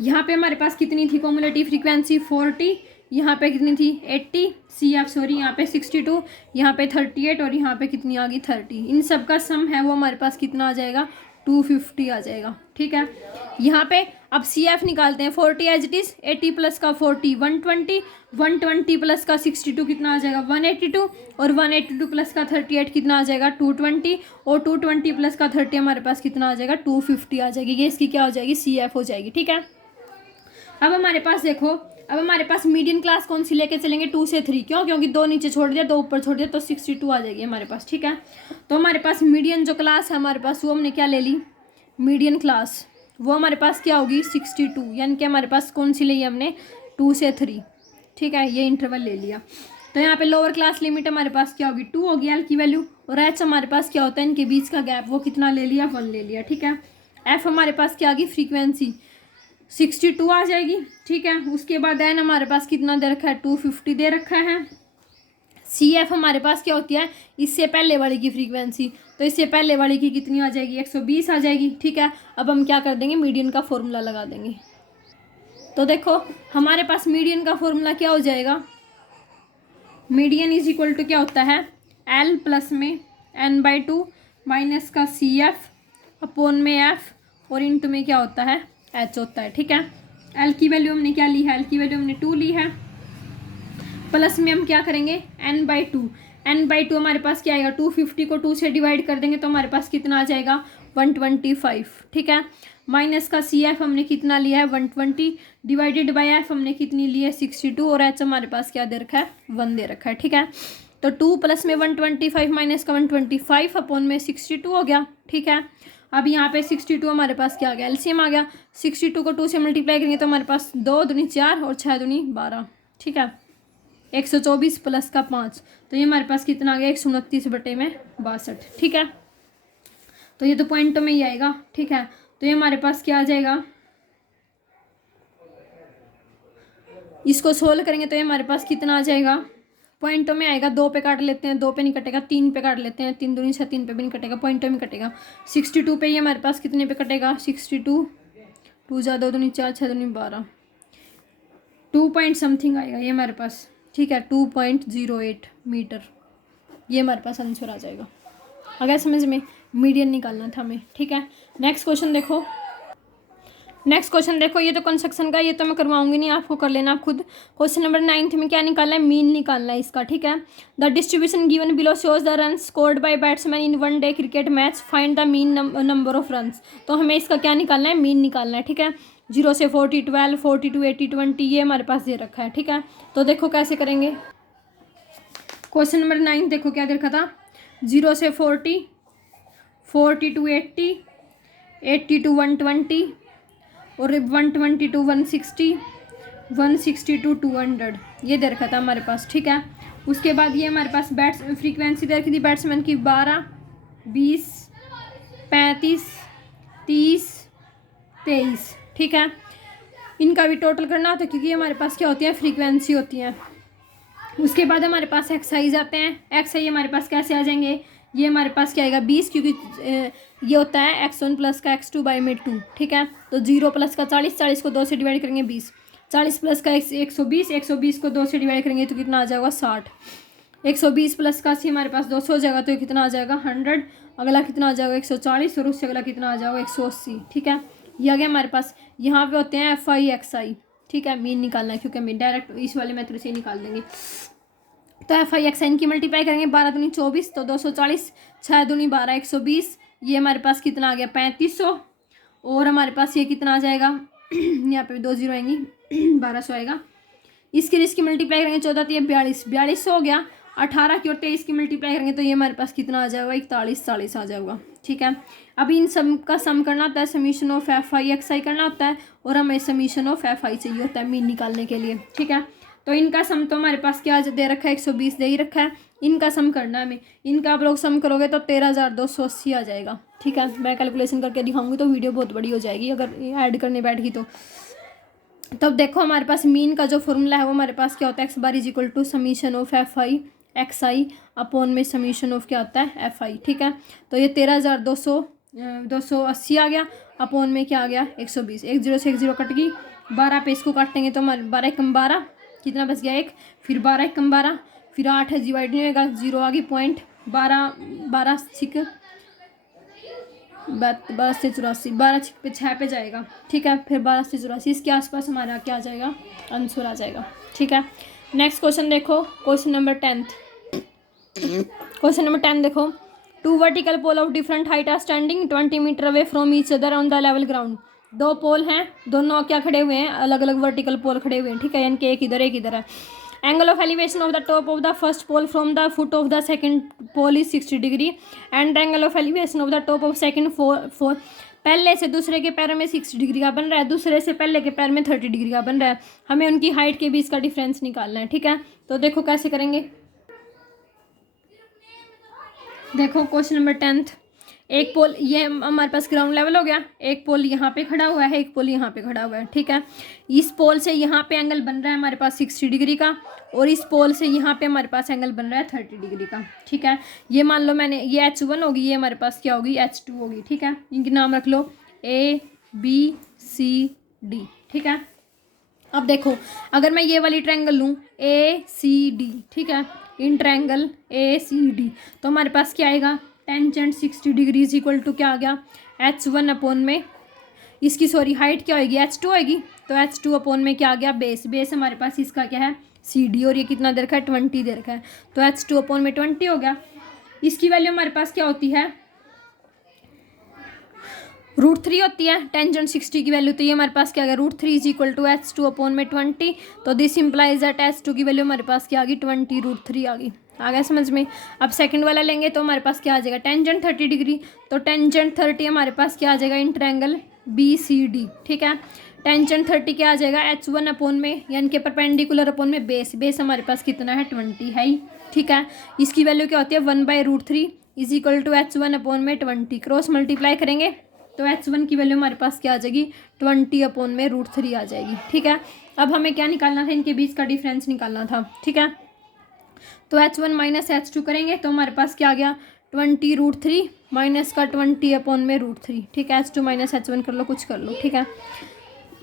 यहाँ पे हमारे पास कितनी थी कॉम्युलेटिव फ्रीक्वेंसी 40, यहाँ पे कितनी थी 80, यहाँ पे 62, यहाँ पे 38 और यहाँ पे कितनी आ गई 30। इन सब का सम है वो हमारे पास कितना आ जाएगा 250 आ जाएगा। ठीक है, यहाँ पे अब CF निकालते हैं। 40 एज इट इज, 80 प्लस का 40 120, 120 प्लस का 62 कितना आ जाएगा 182, और 182 प्लस का 38 कितना आ जाएगा 220, और 220 प्लस का 30 हमारे पास कितना आ जाएगा 250 आ जाएगी। ये इसकी क्या हो जाएगी CF हो जाएगी। ठीक है, अब हमारे पास देखो, अब हमारे पास मीडियन क्लास कौन सी लेके चलेंगे 2 से 3, क्यों, क्योंकि 2 नीचे छोड़ दिया 2 ऊपर छोड़ दिया तो 62 आ जाएगी हमारे पास। ठीक है, तो हमारे पास मीडियन जो क्लास है हमारे पास वो हमने क्या ले ली, मीडियन क्लास, वो हमारे पास क्या होगी 62, यानी कि हमारे पास कौन सी ली हमने 2 से 3। ठीक है, ये इंटरवल ले लिया। तो यहाँ पे लोअर क्लास लिमिट हमारे पास क्या होगी 2 होगी एल की वैल्यू, और एच हमारे पास क्या होता है इनके बीच का गैप, वो कितना ले लिया 1 ले लिया। ठीक है, एफ हमारे पास क्या आ गई फ्रीक्वेंसी 62 आ जाएगी। ठीक है, उसके बाद एन हमारे पास कितना दे रखा है 250 दे रखा है। CF हमारे पास क्या होती है इससे पहले वाली की फ्रीक्वेंसी, तो इससे पहले वाली की कितनी आ जाएगी 120 आ जाएगी। ठीक है, अब हम क्या कर देंगे मीडियन का फॉर्मूला लगा देंगे। तो देखो हमारे पास मीडियन का फॉर्मूला क्या हो जाएगा, मीडियन इज इक्वल टू क्या होता है L प्लस में n/2 माइनस का CF अपॉन में F और इंटू में क्या होता है H होता है। ठीक है, L की वैल्यू हमने क्या ली है, L की वैल्यू हमने 2 ली है, प्लस में हम क्या करेंगे n/2, n/2 हमारे पास क्या आएगा 250 को 2 से डिवाइड कर देंगे तो हमारे पास कितना आ जाएगा 125। ठीक है, माइनस का CF हमने कितना लिया है 120, डिवाइडेड बाय F हमने कितनी ली है 62, और H हमारे पास क्या दे रखा है 1 दे रखा है। ठीक है, तो 2 प्लस में 125 माइनस का 125 अपॉन में 62 हो गया। ठीक है, अब यहाँ पे 62 हमारे पास क्या आ गया LCM आ गया, 62 को 2 से मल्टीप्लाई करेंगे तो हमारे पास 2 दूनी 4 और 6 दूनी 12। ठीक है, 124 प्लस का 5, तो ये हमारे पास कितना आ गया 129/62। ठीक है, तो ये तो पॉइंटों में ही आएगा। ठीक है, तो ये हमारे पास क्या आ जाएगा, इसको सोल्व करेंगे तो ये हमारे पास कितना आ जाएगा पॉइंटों में आएगा। 2 पे काट लेते हैं, 2 पे नहीं कटेगा, 3 पे काट लेते हैं, 3 दूनी 6, 3 पे भी नहीं कटेगा, पॉइंटों में कटेगा। 62 पे ये हमारे पास कितने पे कटेगा 62, 2 ज़्यादा 2 दूनी 4, 6 दूनी 12, 2 पॉइंट समथिंग आएगा ये हमारे पास। ठीक है, 2.08 मीटर ये हमारे पास आंसर आ जाएगा। अगर समझ में मीडियन निकालना था हमें। ठीक है, नेक्स्ट क्वेश्चन देखो, नेक्स्ट क्वेश्चन देखो, ये तो कंस्ट्रक्शन का, ये तो मैं करवाऊंगी नहीं, आपको कर लेना आप खुद। क्वेश्चन नंबर 9 में क्या निकालना है, मीन निकालना है इसका। ठीक है, the distribution given below shows the run scored by batsman in one day cricket match, find the mean number of runs. तो हमें इसका क्या निकालना है मीन निकालना है। ठीक है, 0 से 40, 12, 42, 80, 20 ये हमारे पास दे रखा है। ठीक है, तो देखो कैसे करेंगे। क्वेश्चन नंबर 9 देखो क्या दे रखा था, 0 से 40, 40 to 80, 80 to 120 और 120 to 160, 160 to 200 ये दे रखा था हमारे पास। ठीक है, उसके बाद ये हमारे पास बैट्स फ्रीक्वेंसी दे रखी थी बैट्समैन की 12, 20, 35, 30, 23। ठीक है, इनका भी टोटल करना होता है क्योंकि हमारे पास क्या होती है फ्रीक्वेंसी होती है। उसके बाद हमारे पास एक्सरसाइज आते हैं। एक्सरसाइज हमारे पास कैसे आ जाएंगे, ये हमारे पास क्या आएगा 20, क्योंकि ये होता है x1 प्लस का x2 बाई में 2। ठीक है, तो 0 प्लस का 40, 40 को 2 से डिवाइड करेंगे 20, 40 प्लस का 120, 120 को 2 से डिवाइड करेंगे तो कितना आ जाएगा 60, 120 प्लस का 80 हमारे पास 200 हो जाएगा तो कितना आ जाएगा 100, अगला कितना आ जाएगा 140 और उससे अगला कितना आ जाएगा 180। ठीक है, ये आ गया हमारे पास। यहाँ पे होते हैं FI XI। ठीक है, मीन निकालना है क्योंकि मीन डायरेक्ट इस वाले मेथड से ही निकाल देंगे। तो FI XI की मल्टीप्लाई करेंगे, 12 दूनी 24 तो 240, 6 दूनी 12, 120, ये हमारे पास कितना आ गया 3500, और हमारे पास ये कितना आ जाएगा यहाँ पे 2 जीरो आएंगी 1200 आएगा। इसकी मल्टीप्लाई करेंगे 14 तो ये 42, 4200 हो गया। 18 की और 23 की मल्टीप्लाई करेंगे तो ये हमारे पास कितना आ जाएगा 41, 40 आ जाएगा। ठीक है, अभी इन सब का सम करना होता है, समीशन ऑफ FI XI करना होता है, और हमें समीशन ऑफ FI चाहिए होता है मीन निकालने के लिए। ठीक है, तो इनका सम तो हमारे पास क्या दे रखा है 120 दे ही रखा है, इनका सम करना है हमें। इनका आप लोग सम करोगे तो 13,280 आ जाएगा। ठीक है, मैं कैलकुलेशन करके दिखाऊंगी तो वीडियो बहुत बड़ी हो जाएगी अगर ऐड करने बैठ गई तो। तब देखो हमारे पास मीन का जो फॉर्मूला है वो हमारे पास क्या होता है, X bar is equal to summation of F I X I upon में समीशन ऑफ क्या होता है एफ आई। ठीक है, तो ये 13,280 आ गया, अपॉन में क्या आ गया 120। 1 0 से 1 0 कट गई, 12 पे इसको काटेंगे तो हमारे 12 कम 12 कितना बच गया 1, फिर 12 कम 12, फिर 8 है डिवाइड नहीं होगा, 0 आ गई पॉइंट, 12 12 छिक 12 से 84, 12 छिक पे 6 पे जाएगा। ठीक है, फिर 12 से 84 इसके आसपास हमारा क्या आ जाएगा, आंसर आ जाएगा। ठीक है, नेक्स्ट क्वेश्चन देखो, क्वेश्चन नंबर 10। क्वेश्चन नंबर 10 देखो, 2 vertical pole of different height are standing 20 metre away from each other on the level ground. दो पोल हैं, दोनों क्या खड़े हुए हैं, अलग अलग वर्टिकल पोल खड़े हुए हैं। ठीक है, यानी कि एक इधर है। Angle of elevation of the top of the first pole from the foot of the second pole is 60 degree and angle of elevation of the top of second for पहले से दूसरे के पैर में 60 डिग्री का बन रहा है, दूसरे से पहले के पैर में 30 डिग्री का बन रहा है। हमें उनकी हाइट के बीच का डिफरेंस निकालना है। ठीक है, तो देखो कैसे करेंगे। देखो क्वेश्चन नंबर 10, एक पोल ये हमारे पास ग्राउंड लेवल हो गया, एक पोल यहाँ पे खड़ा हुआ है, एक पोल यहाँ पे खड़ा हुआ है। ठीक है, इस पोल से यहाँ पे एंगल बन रहा है हमारे पास 60 डिग्री का, और इस पोल से यहाँ पे हमारे पास एंगल बन रहा है 30 डिग्री का। ठीक है, ये मान लो मैंने ये H1 होगी, ये हमारे पास क्या होगी H2 होगी। ठीक है, इनके नाम रख लो ABCD। ठीक है, अब देखो अगर मैं ये वाली ट्रायंगल लूँ ACD, ठीक है, इन ट्रायंगल ACD, तो हमारे पास क्या आएगा, tangent 60 degree is equal to क्या आ गया H1 अपॉन में इसकी सॉरी हाइट क्या होगी H2 होगी, तो H2 अपॉन में क्या आ गया बेस। बेस हमारे पास इसका क्या है CD, और ये कितना दे रखा है 20 दे रखा है, तो H2 अपॉन में 20 हो गया। इसकी वैल्यू हमारे पास क्या होती है √3 होती है टेंजेंट 60 की वैल्यू, तो ये हमारे पास क्या आ गया √3 is equal to H2 upon में 20, तो दिस इंप्लाइज दैट H2 की वैल्यू हमारे पास क्या आ गई 20 √3 आ गई। आ गया समझ में। अब सेकंड वाला लेंगे तो हमारे पास क्या आ जाएगा टेंजेंट 30 डिग्री, तो टेंजेंट 30 हमारे पास क्या आ जाएगा इन ट्रायंगल BCD। ठीक है, टेंजेंट 30 क्या आ जाएगा H1 अपॉन में यानी कि परपेंडिकुलर अपॉन में बेस। बेस हमारे पास कितना है 20 है ही। ठीक है, इसकी वैल्यू क्या होती है 1/√3 is equal to H1 upon में 20, क्रॉस मल्टीप्लाई करेंगे तो H1 की वैल्यू हमारे पास क्या आ जाएगी 20 अपॉन में √3 आ जाएगी। ठीक है, अब हमें क्या निकालना था, इनके बीच का डिफरेंस निकालना था। ठीक है, तो H1 माइनस H2 करेंगे तो हमारे पास क्या आ गया 20 √3 माइनस का 20 अपॉन में √3। ठीक है, H2 माइनस H1 कर लो, कुछ कर लो। ठीक है,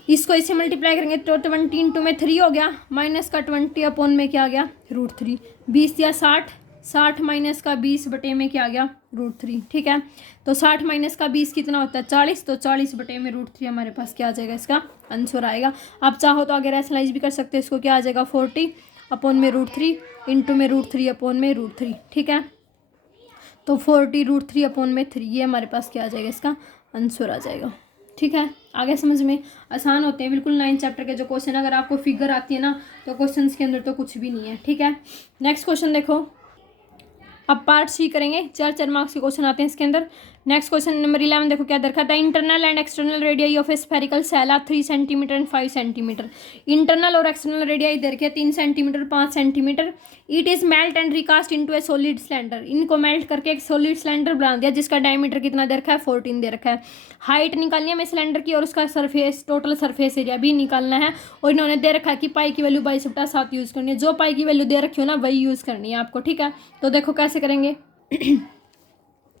इसको इससे मल्टीप्लाई करेंगे तो 20 इंटू में 3 हो गया, माइनस का 20 अपॉन में क्या आ गया √3। 20 या 60, 60 माइनस का 20 बटे में क्या आ गया √3। ठीक है, तो 60 माइनस का 20 कितना होता है 40, तो 40 बटे में √3 हमारे पास क्या आ जाएगा इसका आंसर आएगा। आप चाहो तो अगर रैशनलाइज भी कर सकते हैं इसको, क्या आ जाएगा 40 अपॉन में √3 इंटू में √3 अपॉन में √3। ठीक है, तो 40 √3 अपॉन में 3 ये हमारे पास क्या आ जाएगा इसका आंसर आ जाएगा। ठीक है, आगे समझ में आसान होते हैं बिल्कुल 9 चैप्टर के जो क्वेश्चन, अगर आपको फिगर आती है ना तो क्वेश्चन के अंदर तो कुछ भी नहीं है। ठीक है, नेक्स्ट क्वेश्चन देखो, अब पार्ट सी करेंगे, 4 मार्क्स के क्वेश्चन आते हैं इसके अंदर। नेक्स्ट क्वेश्चन नंबर 11 देखो क्या दरखा था, internal and external radii of a spherical shell are 3 centimetre and 5 centimetre. Internal और एक्सटर्नल रेडियाई दे रखे 3 centimetre 5 centimetre. It is melt and recast into a solid cylinder, इनको मेल्ट करके एक सॉलिड सिलेंडर बना दिया जिसका डायमीटर कितना दे रखा है 14 दे रखा है। हाइट निकालनी है हमें सिलेंडर की और उसका सरफेस टोटल सरफेस एरिया भी निकालना है, और इन्होंने दे रखा है कि पाई की वैल्यू 22/7 यूज़ करनी है। जो पाई की वैल्यू दे रखी हो ना वही यूज़ करनी है आपको। ठीक है, तो देखो कैसे करेंगे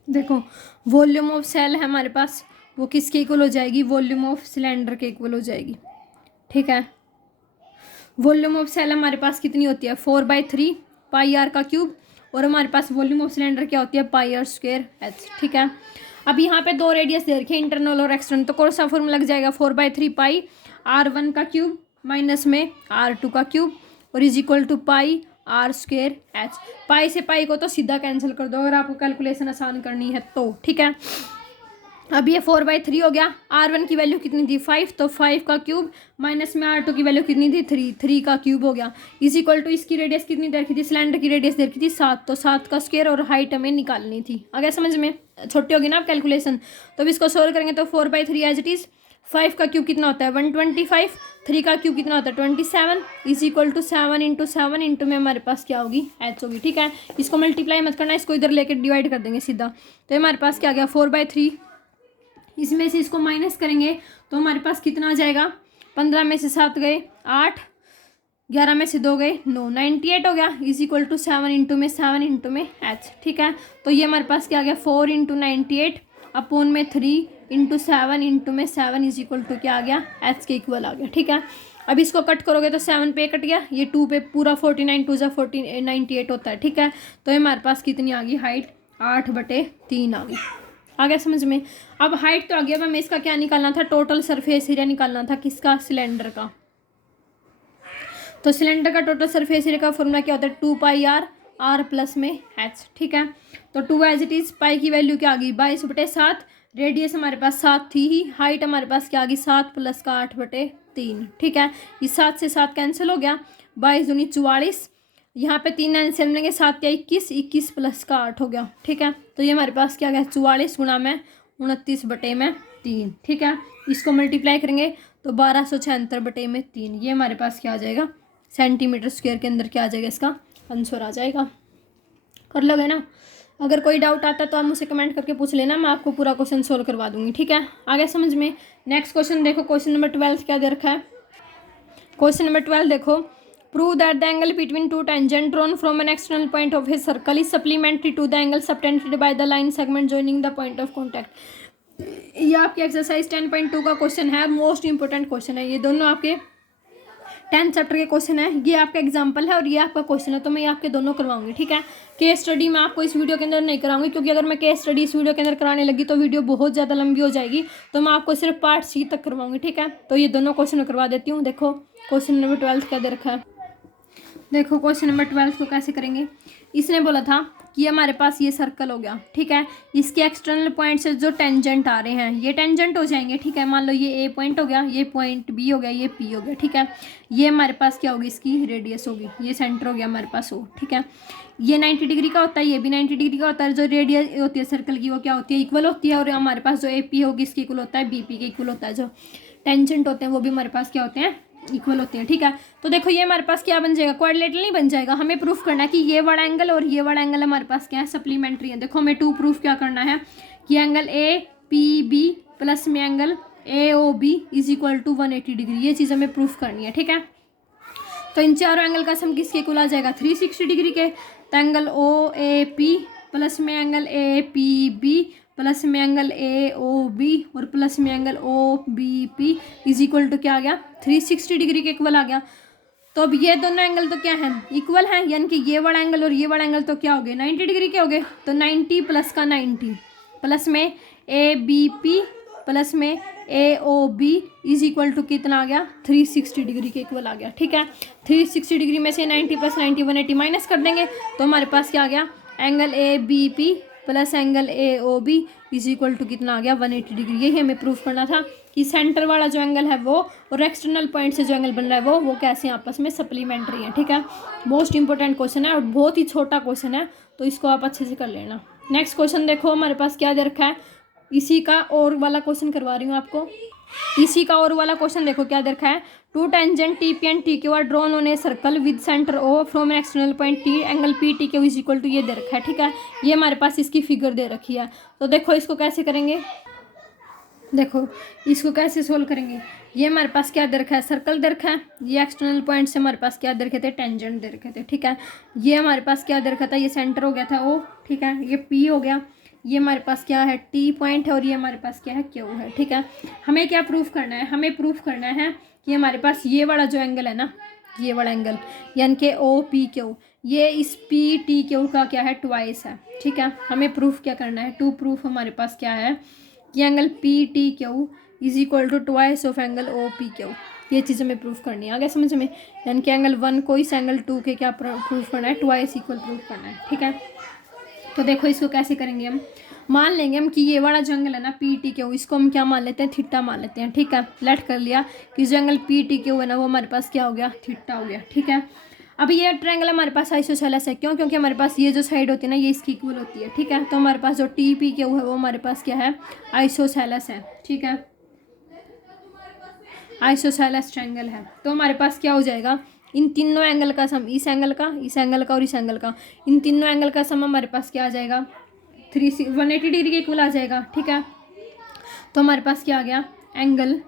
देखो वॉल्यूम ऑफ सेल है हमारे पास, वो किसके इक्वल हो जाएगी वॉल्यूम ऑफ सिलेंडर के इक्वल हो जाएगी। ठीक है, वॉल्यूम ऑफ सेल हमारे पास कितनी होती है 4/3 πr का क्यूब, और हमारे पास वॉल्यूम ऑफ सिलेंडर क्या होती है πr² h। ठीक है, अब यहाँ पे 2 रेडियस दे रखे इंटरनल और एक्सटर्नल, तो कौन सा फॉर्मूला लग जाएगा 4/3 पाई r1 का क्यूब माइनस में r2 का क्यूब और is equal to πr² h। Pi से पाई को तो सीधा कैंसिल कर दो अगर आपको कैलकुलेशन आसान करनी है तो। ठीक है, अब ये 4/3 हो गया, r1 की वैल्यू कितनी थी 5, तो 5 का क्यूब माइनस में r2 की वैल्यू कितनी थी 3 का क्यूब हो गया, इज इक्वल टू इसकी रेडियस कितनी दे रखी थी सिलेंडर की रेडियस दे रखी थी 7, तो 7 का स्क्वायर और हाइट हमें निकालनी थी। आगे समझ में छोटी होगी ना आप कैलकुलेशन, तो अब इसको सोल्व करेंगे तो 4/3 एज इट इज़, 5 का क्यूब कितना होता है 125, 3 का क्यूब कितना होता है 27 is equal to 7 into 7 into में हमारे पास क्या होगी h होगी। ठीक है, इसको मल्टीप्लाई मत करना, इसको इधर लेकर डिवाइड कर देंगे सीधा, तो हमारे पास क्या आ गया 4/3, इसमें से इसको माइनस करेंगे तो हमारे पास कितना आ जाएगा 15 में से 7 गए 8, 11 में से 2 गए 9, 98 हो गया। इज इक्वल टू 7 इंटू में 7 इंटू में h, ठीक है। तो ये हमारे पास क्या आ गया 4 इंटू 98 अपॉन में 3 इंटू 7 इंटू में 7 इज इक्वल टू क्या आ गया h के इक्वल आ गया, ठीक है। अब इसको कट करोगे तो 7 पे कट गया, ये 2 पे पूरा 49 2 जा 98 होता है, ठीक है। तो ये हमारे पास कितनी आ गई हाइट 8/3 आ गई। आ गया समझ में। अब हाइट तो आ गया, अब हमें इसका क्या निकालना था, टोटल सरफेस एरिया निकालना था किसका, सिलेंडर का। तो सिलेंडर का टोटल सरफेस एरिया का फॉर्मूला क्या होता है 2πr प्लस में h, ठीक है। तो 2 एज इट इज, पाई की वैल्यू क्या आ गई 22/7, रेडियस हमारे पास 7 थी ही, हाइट हमारे पास क्या आ गई 7 प्लस का 8/3, ठीक है। ये 7 से 7 कैंसिल हो गया, 22 दूनी 44, यहाँ पे 3 एल्सियम लेंगे 7 या 21, 21 प्लस का 8 हो गया, ठीक है। तो ये हमारे पास क्या गया 44 गुणा में 29/3, ठीक है। इसको मल्टीप्लाई करेंगे तो 1276/3, ये हमारे पास क्या आ जाएगा सेंटीमीटर स्क्वायर के अंदर क्या आ जाएगा, इसका आंसर आ जाएगा। कर लोगे ना। अगर कोई डाउट आता है तो आप मुझसे कमेंट करके पूछ लेना, मैं आपको पूरा क्वेश्चन सोल्व करवा दूंगी, ठीक है। आगे समझ में। नेक्स्ट क्वेश्चन देखो, क्वेश्चन नंबर 12 क्या दे रखा है। क्वेश्चन नंबर 12 देखो, prove that the angle between two tangent drawn from an external point of a circle is supplementary to the angle subtended by the line segment joining the point of contact. ये आपकी exercise 10.2 का question है, most important question है। ये दोनों आपके 10th chapter के question है, ये आपका एग्जाम्पल है और ये आपका क्वेश्चन है, तो मैं ये आपके दोनों करवाऊंगी, ठीक है। केस स्टडी मैं आपको इस वीडियो के अंदर नहीं कराऊंगी, क्योंकि अगर मैं केस स्टडी इस वीडियो के अंदर कराने लगी तो वीडियो बहुत ज़्यादा लंबी हो जाएगी, तो मैं आपको सिर्फ पार्ट सी तक करवाऊंगी, ठीक है। तो ये दोनों क्वेश्चन करवा देती हूँ। देखो क्वेश्चन नंबर 12 क्या दे रखा है। देखो क्वेश्चन नंबर 12 को कैसे करेंगे। इसने बोला था कि हमारे पास ये सर्कल हो गया, ठीक है। इसके एक्सटर्नल पॉइंट से जो टेंजेंट आ रहे हैं ये टेंजेंट हो जाएंगे, ठीक है। मान लो ये ए पॉइंट हो गया, ये पॉइंट बी हो गया, ये पी हो गया, ठीक है। ये हमारे पास क्या होगी, इसकी रेडियस होगी, ये सेंटर हो गया हमारे पास ओ, ठीक है। ये 90 डिग्री का होता है, ये भी 90 डिग्री का होता है। जो रेडियस होती है सर्कल की वो क्या होती है, इक्वल होती है। और हमारे पास जो ए पी होगी इसकी इक्वल होता है बी पी के इक्वल होता है। जो टेंजेंट होते हैं वो भी हमारे पास क्या होते हैं, इक्वल होते हैं, ठीक है। तो देखो ये हमारे पास क्या बन जाएगा, क्वाड्रिलेटरल नहीं बन जाएगा। हमें प्रूफ करना है कि ये वाला एंगल और ये वाला एंगल हमारे पास क्या है, सप्लीमेंट्री है। देखो हमें 2 प्रूफ क्या करना है कि angle A P B plus में angle A O B is equal to 180 degree, ये चीज़ हमें प्रूफ करनी है, ठीक है। तो इन चारों एंगल का सम किसके इक्वल आ जाएगा 360 डिग्री के। तो angle O A P plus में angle A P B plus में एंगल ए ओ बी और प्लस में angle O B P is equal to क्या आ गया 360 डिग्री के इक्वल आ गया। तो अब ये दोनों एंगल तो क्या है, इक्वल हैं, यानी कि ये वाला एंगल और ये वाला एंगल तो क्या हो गए 90 डिग्री के हो गए। तो 90 प्लस का 90 प्लस में ए बी पी प्लस में A O B is equal to कितना आ गया 360 डिग्री के इक्वल आ गया, ठीक है। 360 डिग्री में से 90 प्लस 90 180 माइनस कर देंगे तो हमारे पास क्या आ गया angle A B P plus angle A O B is equal to कितना आ गया 180 डिग्री। यही हमें प्रूफ करना था कि सेंटर वाला जो एंगल है वो और एक्सटर्नल पॉइंट से जो एंगल बन रहा है वो कैसे आपस में सप्लीमेंट्री है, ठीक है। मोस्ट इंपॉर्टेंट क्वेश्चन है और बहुत ही छोटा क्वेश्चन है, तो इसको आप अच्छे से कर लेना। नेक्स्ट क्वेश्चन देखो हमारे पास क्या दे रखा है, इसी का और वाला क्वेश्चन करवा रही हूँ आपको। इसी का और वाला क्वेश्चन देखो क्या दे रखा है, 2 tangent T P and T Q are drawn on a circle with centre O from an external point T angle P T Q is equal to ये दे रखा है, ठीक है। ये हमारे पास इसकी फिगर दे रखी है। तो देखो इसको कैसे करेंगे, देखो इसको कैसे सोल्व करेंगे। ये हमारे पास क्या दे रखा है, सर्कल दे रखा है। ये एक्सटर्नल पॉइंट से हमारे पास क्या दे रखे थे, टेंजेंट दे रखे थे, ठीक है। ये हमारे पास क्या दे रखा था, ये सेंटर हो गया था ओ, ठीक है। ये पी हो गया, ये हमारे पास क्या है टी पॉइंट है और ये हमारे पास क्या है क्यू है, ठीक है। हमें क्या प्रूफ करना है, हमें प्रूफ करना है कि हमारे पास ये वाला जो एंगल है ना, ये वाला एंगल यानी कि ओ पी क्यू, ये इस पी टी क्यू का क्या है ट्वाइस है, ठीक है। हमें प्रूफ क्या करना है, 2 प्रूफ हमारे पास क्या है कि angle P T Q is equal to twice of angle O P Q. ये चीज़ हमें प्रूफ करनी है, आगे समझ में। यानी कि एंगल 1 को इस एंगल 2 के क्या प्रूफ करना है, ट्वाइस इक्वल प्रूफ करना है, ठीक है। तो देखो इसको कैसे करेंगे हम, मान लेंगे हम कि ये वाला जो एंगल है ना पी टी क्यू, इसको हम क्या मान लेते हैं, थीटा मान लेते हैं, ठीक है। लेट कर लिया कि जो एंगल पी टी क्यू है ना वो हमारे पास क्या हो गया, थीटा हो गया, ठीक है। अब ये ट्रायंगल हमारे पास आइसोसेलेस है, क्यों, क्योंकि हमारे पास ये जो साइड होती है ना ये इसकी इक्वल होती है, ठीक है। तो हमारे पास जो टी पी क्यू है वो हमारे पास क्या है, आइसोसेलेस है, ठीक है, आइसोसेलेस ट्रायंगल है। तो हमारे पास क्या हो जाएगा, इन तीनों एंगल का सम, इस एंगल का, इस एंगल का और इस एंगल का, इन तीनों एंगल का सम हमारे पास क्या आ जाएगा 180 डिग्री के इक्वल आ जाएगा, ठीक है। तो हमारे पास क्या आ गया, एंगल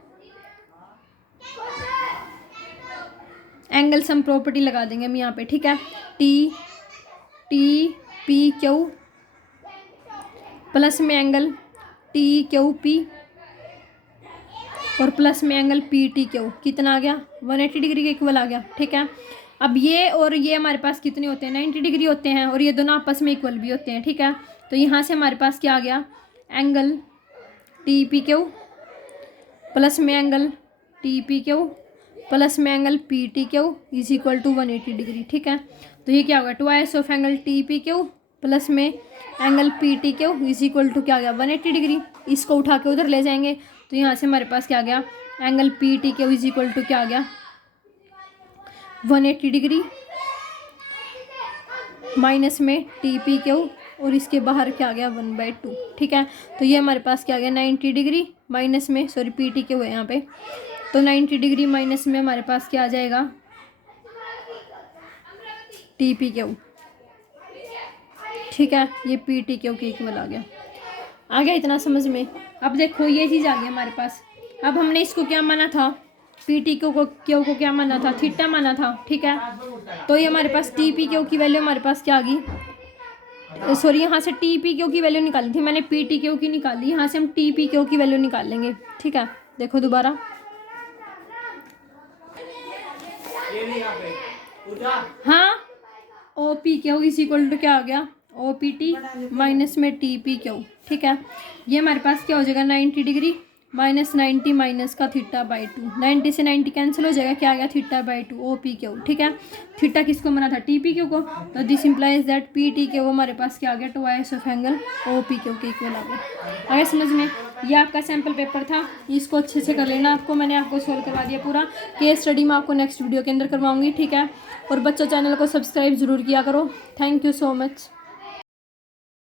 एंगल सम प्रॉपर्टी लगा देंगे हम यहाँ पे, ठीक है। टी पी क्यू प्लस में एंगल टी क्यू पी और प्लस में एंगल पी टी क्यू, कितना आ गया 180 डिग्री के इक्वल आ गया, ठीक है। अब ये और ये हमारे पास कितने होते हैं 90 डिग्री होते हैं, और ये दोनों आपस में इक्वल भी होते हैं, ठीक है। तो यहाँ से हमारे पास क्या आ गया, angle T P Q plus में angle T P Q plus में angle P T Q is equal to 180 degree, ठीक है। तो ये क्या होगा, twice of angle T P Q plus में angle P T Q is equal to क्या आ गया 180 डिग्री। इसको उठा के उधर ले जाएंगे तो यहाँ से हमारे पास क्या आ गया, angle P T Q is equal to क्या आ गया 180 डिग्री माइनस में टी पी क्यू और इसके बाहर क्या आ गया 1/2, ठीक है। तो ये हमारे पास क्या आ गया 90 डिग्री माइनस में, सॉरी पी टी क्यू है यहाँ पे, तो 90 डिग्री माइनस में हमारे पास क्या आ जाएगा टी पी क्यू, ठीक है। ये पी टी क्यू के इक्वल आ गया इतना समझ में। अब देखो ये चीज़ आ गई हमारे पास। अब हमने इसको क्या माना था, पी टी क्यू को क्या माना था, थीटा माना था, ठीक है। तो ये हमारे पास टी पी क्यू की वैल्यू हमारे पास क्या आ गई, सॉरी यहाँ से टी पी क्यू की वैल्यू निकाली थी मैंने, पी टी क्यू की निकाली, यहाँ से हम टी पी क्यू की वैल्यू निकाल लेंगे, ठीक है। देखो दोबारा, हाँ O P Q is equal to क्या आ गया ओ पी टी माइनस में टी पी क्यू, ठीक है। ये हमारे पास क्या हो जाएगा 90 डिग्री माइनस 90 माइनस का θ/2, 90 से 90 कैंसिल हो जाएगा, क्या आ गया θ/2 ओ पी क्यू, ठीक है। थीटा किसको बना था टी पी क्यू को, तो this implies that P T Q हमारे पास क्या आ गया twice of angle O P Q के इक्वल आ गया समझ में। ये आपका सैम्पल पेपर था, इसको अच्छे से कर लेना। आपको मैंने आपको सॉल्व करवा दिया पूरा, केस स्टडी मैं आपको नेक्स्ट वीडियो के अंदर करवाऊंगी, ठीक है। और बच्चों चैनल को सब्सक्राइब जरूर किया करो। Thank you so much.